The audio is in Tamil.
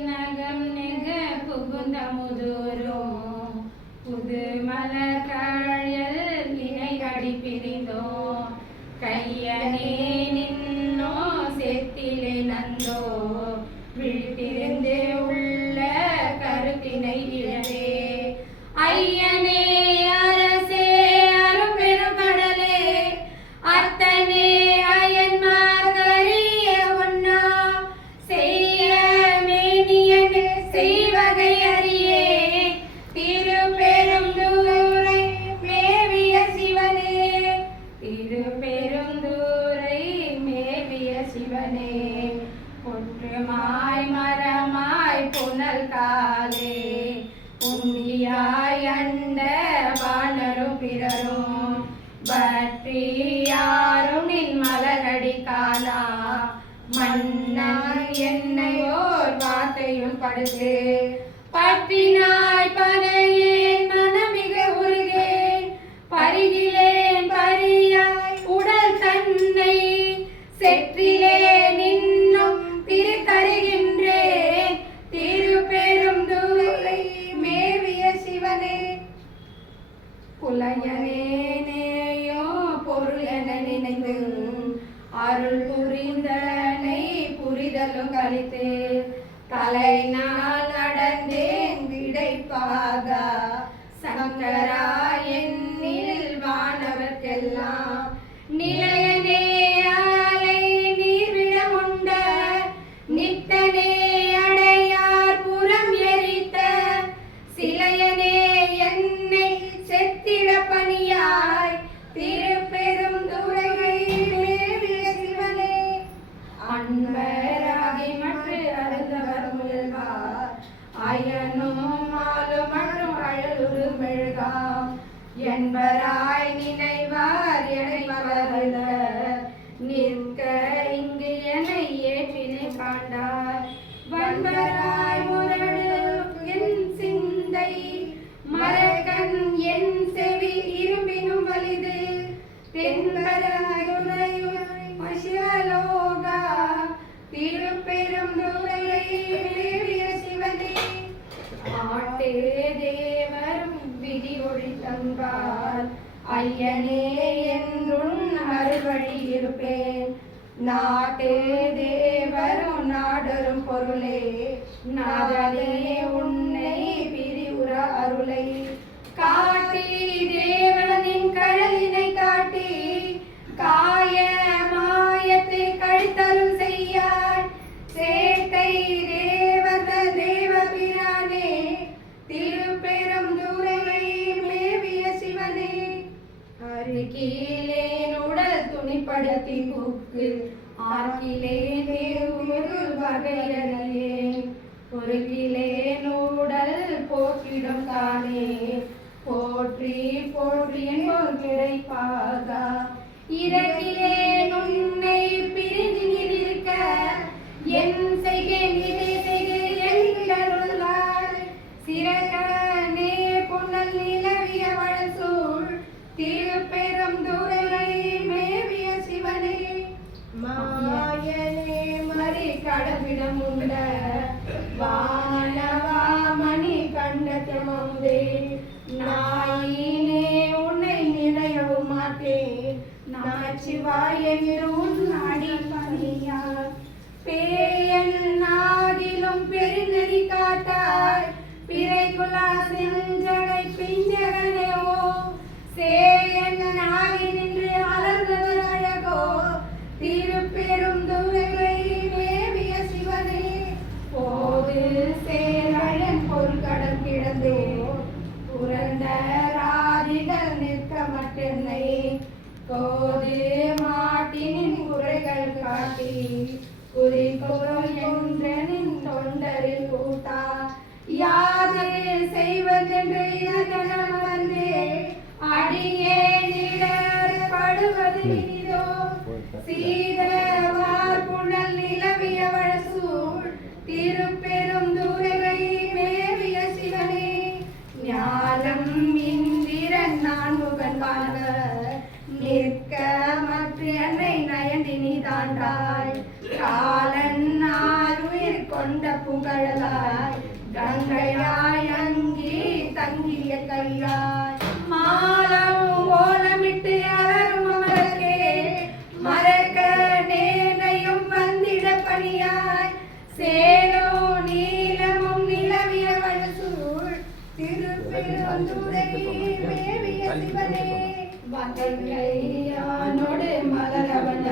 நகம் நெக புகுந்த முதூரும் புது மலர் கழியல் இணை அடி பிரிந்தோம் கையனே நின்னோ செத்திலே நந்தோ விழித்திருந்து உள்ள கருத்தினை இழவே ஐயனே அரசே அரும்பெரும் கடலே அத்தனே அயன்மார் கரிய ஒன்னா செய்ய மேனியன் செய்வகை அறியே திருப்பெருந்தூரை மேவிய சிவனே திருப்பெருந்தூரை மேவிய சிவனே ஒற்றுமாய் மரமாய் புனல் காலே உண்ணியாய் அண்ட வானரும் பிறரும் பற்றி யாரும் நின் மலரடி காணா மன்னாய் என்னையோர் வார்த்தையும் படுத்து பற்றினாய் பனையேன் மனமிக உருகேன் பருகிலேன் பரியாய் உடல் தன்னை செற்றிலேன் இன்னும் திருத்தருகின்றேன் திருப்பெருந்தூரை மேவிய சிவனே புலையனேனேயோ பொருள் என நினைந்து அருள் புரிந்தனை புரிதலும் கழித்து தலை நான் நடந்தேன் விடைப்பாக சங்கரா என்னில் வானவர்க்கெல்லாம் நிலையனே ஆலை நீர்விடமுண்ட நித்தனே அடையார் புறம் எரித்த சிலையனே என்னை செத்திட பணியாய் திருப்பெருந்துறை மேவிய சிவனே அன்பராகி மற்ற அருந்தவர் முயல்வார் அயனும் மாலும் மற்றும் அழலுரு மெழுகாம் என்பராய் நினைவார் எனைவரல்ல நிற்க இங்கு என்னை ஏற்றினை காண்டார் வன்பராய் முரடு என் சிந்தை மரகன் என் செவி இரும்பினும் வலிது தென்பராய் சிவலோகா திருப்பெருந்துறை மேவிய சிவனே ஆட்டே தேவரும் விதி ஒளி தந்தார் ஐயனே என்றும் அருள்வழி இருப்பேன் நாட்டே தேவரும் நாடரும் பொருளே நாதனே உன்னை பிரிவுற அருளை காட்டி தேவனின் கழலினை காட்டி காய மாயத்தை கழித்தருள் செய்யாய் சேட்டை தேவத தேவபிரானே திருப்பெருந்துறை மேவிய சிவனே அருகிலேன் உடல் துணிப்படுத்தி புக்கு ஆக்கிலேன் ஒரு வகையறியேன் பொறுக்கிலேன் உடல் போக்கிடும் தானே போற்றி போற்றி என்போர் கிடைப்பாதா இறக்கிலேன் உன்னை பிரிந்து நிற்க என் செய்கேன் இதை செய்கேன் என்கிறாள் சிறகனே புனல் நிலவிய வளசூழ் திருப்பெருந்துறை மேவிய சிவனே மாயனே மறி கடவிடம் உள்ள வானவா மணி கண்டத்தமந்தே நாயினே உன்னை நினையவும் மாட்டேன் நமச்சிவாயனிரும் நாடி பணியார் பேயன் நாடிலும் பெருநெறி காட்டாய் பிறைகுலா செஞ்சடை பிஞ்சகனேவோ சேயன் நாகி நின்று அலர்ந்தது அழகோ திருப்பெருந்துறை மேவிய சிவனே போது சேரழன் பொருள்கடல் கிடந்தே புரந்த ராதிகள் நிற்க மட்டென்னை கோது மாட்டினின் குறைகள் காட்டி குறிக்கோள் என்றனின் தொண்டரில் கூட்டா யாது செய்வதென்று இதனம் வந்தே அடியே நிடப்படுவது இதோ சீதவார் புனல் நிலவிய வளசூழ் திருப்பெருந்துறை மேவிய சிவனே ஞானம் இந்திரன் நான் முகன் நிற்க மற்ற என்னை நயந்தினி தாண்டாய் காலன் ஆருயிர் கொண்ட புகழலாய் கங்கையாய் அங்கி தங்கிய கையாய் மாலவும் ஓலமிட்டு அலரும் அமரர்க்கே மறக்க நேனையும் வந்திட பணியாய் சேலோ நீலமும் நிலவிய வளசூழ் திருப்பெருந்துறை மேவிய சிவனே வகையானோடு மலரவன